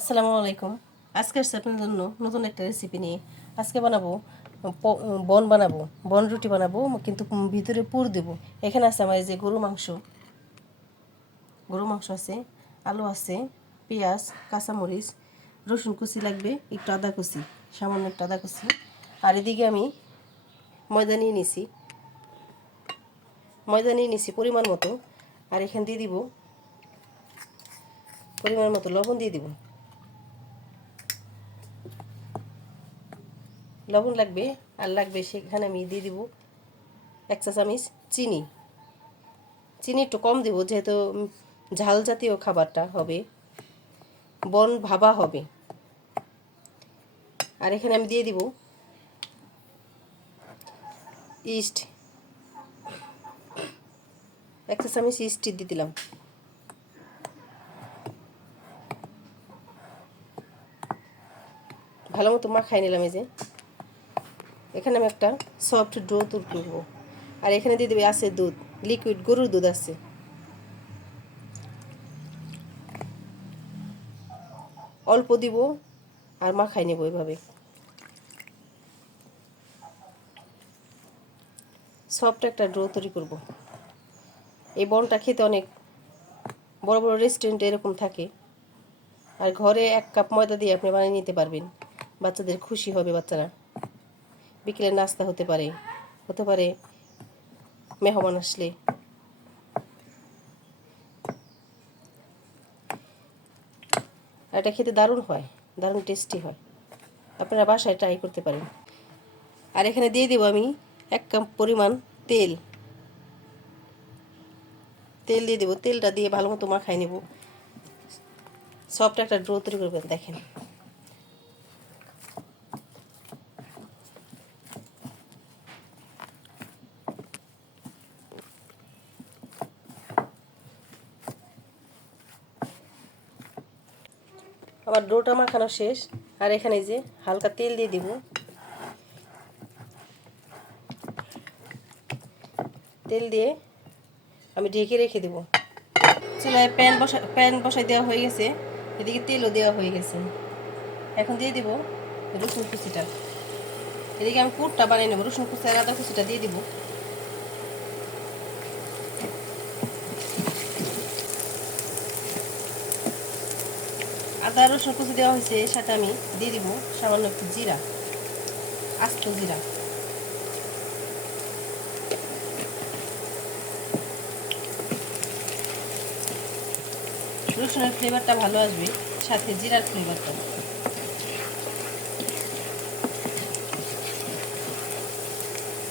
আসসালামু আলাইকুম। আজকে আসছে আপনার জন্য নতুন একটা রেসিপি নিয়ে। আজকে বানাবো বন বানাবো, বন রুটি বানাবো, কিন্তু ভিতরে পুর দেব। এখানে আছে আমার এই যে গরু মাংস আছে, আলু আছে, পেঁয়াজ, কাঁচামরিচ, রসুন কুচি লাগবে, একটু আদা কুচি, সামান্য একটু আদা কুচি। আর এদিকে আমি ময়দা নিয়ে নিছি পরিমাণ মতো। আর এখানে দিয়ে দিব পরিমাণ মতো লবণ দিয়ে দিব। লবণ লাগবে, আর লাগবে সেখানে আমি দিয়ে দিব 1 চা চামচ চিনি। চিনি একটু কম দেব, যেহেতু ঝাল জাতীয় খাবারটা হবে, বন ভাবা হবে। আর এখানে আমি দিয়ে দিব ইস্ট, 1 চা চামচ ইস্ট দিয়ে দিলাম। ভালো মতো মাখাই নিলাম। এই যে এখানে আমি একটা সফট ডো তৈরি করব। আর এখানে দিয়ে দেবে আছে দুধ, লিকুইড গরুর দুধ আছে। অল্প দিব আর মাখাই নেব এভাবে। সফট একটা ডো তৈরি করব। এই বনটা খেতে অনেক বড় বড় রেস্টুরেন্টে এরকম থাকে। আর ঘরে 1 কাপ ময়দা দিয়ে আপনি বানিয়ে নিতে পারবেন। বাচ্চাদের খুশি হবে। বাচ্চারা বিকেলের নাস্তা হতে পারে মেহমান আসলে। আর এটা খেতে দারুণ হয়, দারুণ টেস্টি হয়। আপনারা বাসায় ট্রাই করতে পারেন। আর এখানে দিয়ে দেব আমি 1 কাপ পরিমাণ তেল। তেল দিয়ে দেবো। তেলটা দিয়ে ভালো মতো মাখাই নেব। সফট একটা ডো তৈরি করবেন। দেখেন আমার ডোটা মাখানো শেষ। আর এখানে যে হালকা তেল দিয়ে দিব। তেল দিয়ে আমি ঢেকে রেখে দেব। চুলায় প্যান বসাই দেওয়া হয়ে গেছে। এদিকে তেলও দেওয়া হয়ে গেছে। এখন দিয়ে দিব রসুন কুচিটা। এদিকে আমি পুরটা বানিয়ে নেব। রসুন কুচি আর আদা কুচিটা দিয়ে দিব। আদা রসুন কুচি দেওয়া হয়েছে, সাথে আমি দিয়ে দিব সামান্য একটু জিরা, আস্ত জিরা। রসুনের ফ্লেভারটা ভালো আসবে, সাথে জিরার ফ্লেভারটা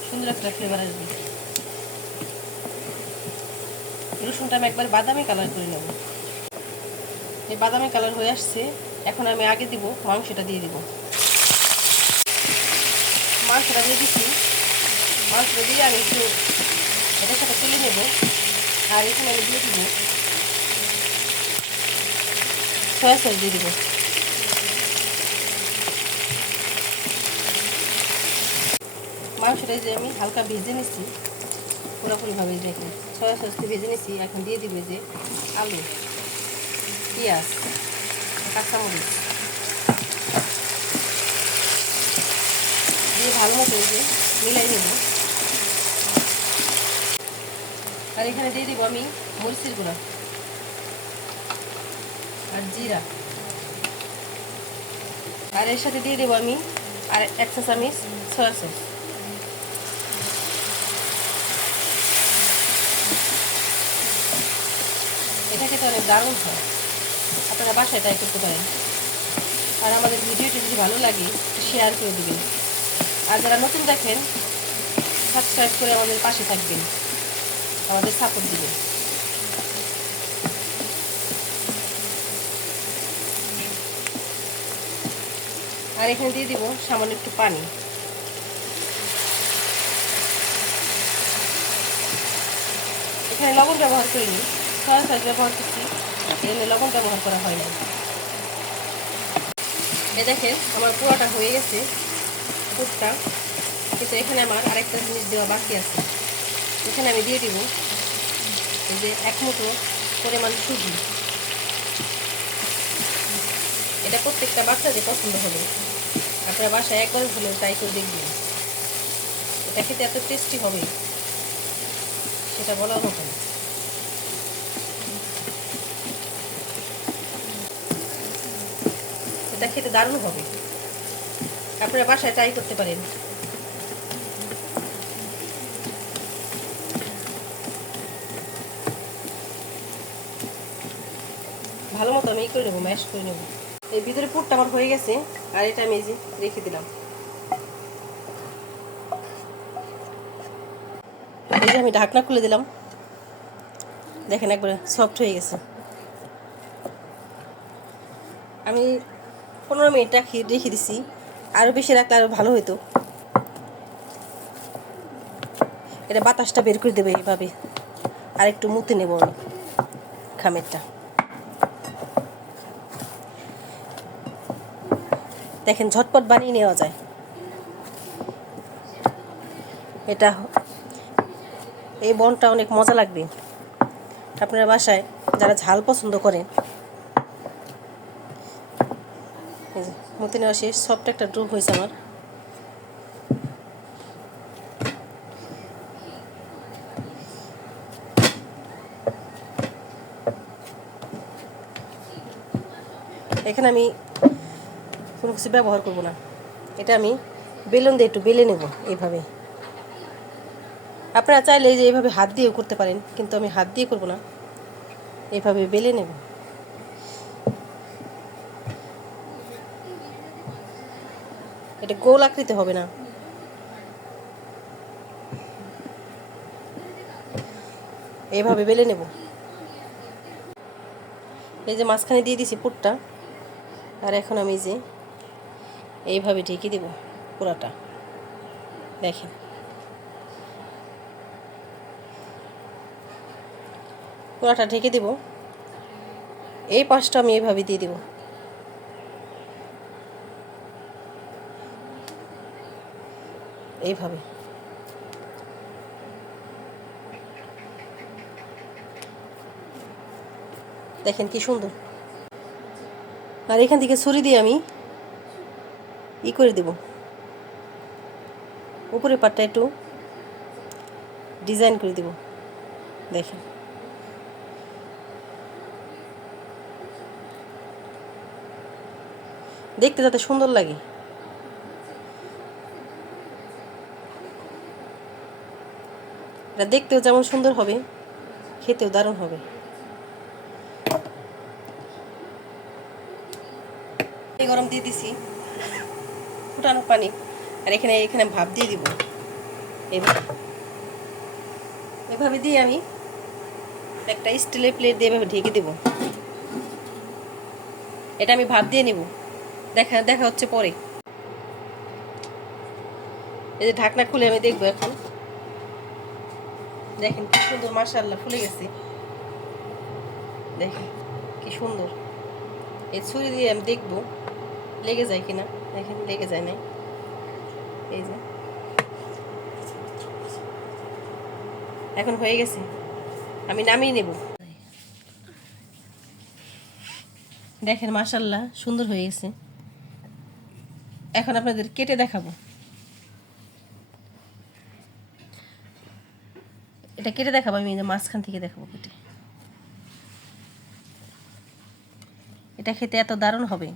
সুন্দর একটা ফ্লেভার আসবে। রসুনটা আমি একবার বাদামি কালার করে নেব। এই বাদামি কালার হয়ে আসছে। এখন আমি আগে দিব মাংসটা দিয়ে দিব। মাংসটা দিয়ে দিচ্ছি। মাংসটা দিয়ে আমি একটু এটার সাথে তুলে নেব। আর এখানে আমি দিয়ে দিব সয়া সস দিয়ে দিব। মাংসটা যে আমি হালকা ভেজে নিচ্ছি, পুরোপুরিভাবে দেখেন সয়া সস দিয়ে ভেজে নিচ্ছি। এখন দিয়ে দিব যে আলু, পেঁয়াজ, কাঁচামরিচ দিয়ে ভালো মতো যে মিলাই নেব। আর এখানে দিয়ে দিব আমি মরিচের গুঁড়া আর জিরা। আর এর সাথে দিয়ে দেবো আমি আর 1 চা চামচ সয়া সস। এটা খেতে অনেক দারুণ হয়। আপনারা বাসায় ট্রাই করতে পারেন। আর আমাদের ভিডিওটি যদি ভালো লাগে শেয়ার করে দেবেন। আর যারা নতুন দেখেন সাবস্ক্রাইব করে আমাদের পাশে থাকবেন, আমাদের সাপোর্ট দিবেন। আর এখানে দিয়ে দিব সামান্য একটু পানি। এখানে লবণ ব্যবহার করিনি, সয়া সস ব্যবহার করছি, এখানে লবণ ব্যবহার করা হয় না। এ দেখেন আমার পুরোটা হয়ে গেছে পুরটা, কিন্তু এখানে আমার আরেকটা জিনিস দেওয়া বাকি আছে। এখানে আমি দিয়ে দিব এই যে 1 মুঠো পরিমাণ সুজি। এটা প্রত্যেকটা বাচ্চাদের পছন্দ হবে। আপনারা বাসায় একবার হলেও ট্রাই করে দেখবেন। এটা খেতে এত টেস্টি হবে সেটা বলার মতো না। এটা খেতে দারুণ হবে, আপনারা বাসায় ট্রাই করতে পারেন। ভালো মতো আমি করে নেবো, ম্যাশ করে নেবো। এই ভিতরে পুরটা আমার হয়ে গেছে, আর এটা আমি রেখে দিলাম। এই যে আমি ঢাকনা খুলে দিলাম, দেখেন একবারে সফট হয়ে গেছে। আমি 15 মিনিট রেখে দিছি, আরও বেশি রাখলে আরও ভালো হতো। এটা বাতাসটা বের করে দেবে এইভাবে, আর একটু মুতে নেব আমি খামেরটা। দেখেন ঝটপট বানিয়ে নেওয়া যায় এটা। এই বনটা অনেক মজা লাগবে আপনারা বাসায় যারা ঝাল পছন্দ করেন। মতে নেওয়া শেষ, সফট একটা ড্রু হয়েছে আমার। এখানে আমি কোনো কিছু ব্যবহার করব না, এটা আমি বেলুন দিয়ে একটু বেলে নেব এইভাবে। আপনারা চাইলে যে এইভাবে হাত দিয়েও করতে পারেন, কিন্তু আমি হাত দিয়ে করব না, এইভাবে বেলে নেব। এটা গোল আকৃতি হবে না, এইভাবে বেলে নেব। এই যে মাঝখানে দিয়ে দিছি পুরটা, আর এখন আমি যে এইভাবে ঢেকে দেব পুরাটা। দেখেন পুরাটা ঢেকে দেব। এই পাশটা আমি এইভাবে দিয়ে দেব। এইভাবে দেখেন কি সুন্দর। আর এখান থেকে ছুরি দিয়ে আমি করে দেব, উপরের পাটটা একটু ডিজাইন করে দেব। দেখেন দেখতে যাতে সুন্দর লাগে। এটা দেখতেও যেমন সুন্দর হবে, খেতেও দারুণ হবে। গরম দিয়ে দিছি ফুটানো পানি, আর এখানে এখানে ভাপ দিয়ে দিব। এভাবে দিয়ে আমি একটা স্টিলের প্লেট দিয়ে এভাবে ঢেকে দেব। এটা আমি ভাপ দিয়ে নিব, দেখা হচ্ছে পরে। এই যে ঢাকনা খুলে আমি দেখবো এখন। দেখেন কি সুন্দর, মাশাআল্লাহ ফুলে গেছে। দেখেন কি সুন্দর। এই ছুরি দিয়ে আমি দেখবো লেগে যায় কিনা। দেখেন লেগে যায় না। এই যে এখন হয়ে গেছে, আমি নামিয়ে নেব। দেখেন মাশাআল্লাহ সুন্দর হয়ে গেছে। এখন আপনাদের কেটে দেখাবো। এটা কেটে দেখাবো আমি, মাঝখান থেকে দেখাবো কেটে। এটা খেতে এত দারুণ হবে,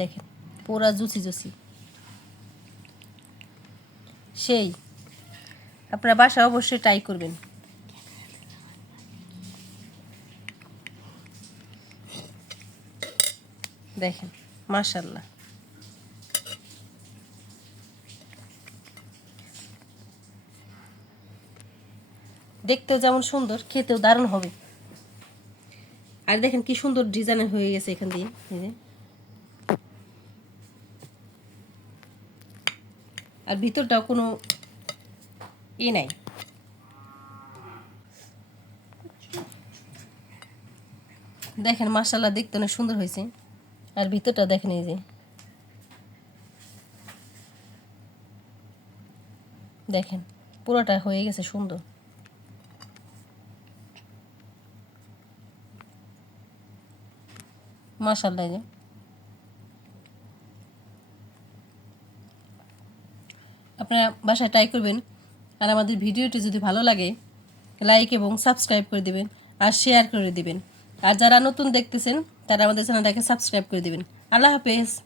দেখেন পুরা জুসি জুসি সেই। আপনারা বাসায় অবশ্যই ট্রাই করবেন। দেখেন মাশাআল্লাহ দেখতেও যেমন সুন্দর, খেতেও দারুণ হবে। আর দেখেন কি সুন্দর ডিজাইনের হয়ে গেছে এখান দিয়ে। এই যে আর ভিতরটাও কোনো নাই। দেখেন মাশাআল্লাহ দেখতে অনেক সুন্দর হয়েছে। আর ভিতরটা দেখেন, এই যে দেখেন পুরোটা হয়ে গেছে সুন্দর। মাশাআল্লাহ। যে আপনারা বাসায় ট্রাই করবেন। আর আমাদের ভিডিওটি যদি ভালো লাগে লাইক এবং সাবস্ক্রাইব করে দিবেন আর শেয়ার করে দিবেন। আর যারা নতুন দেখতেছেন তারা আমাদের চ্যানেলটাকে সাবস্ক্রাইব করে দিবেন। আল্লাহ হাফেজ।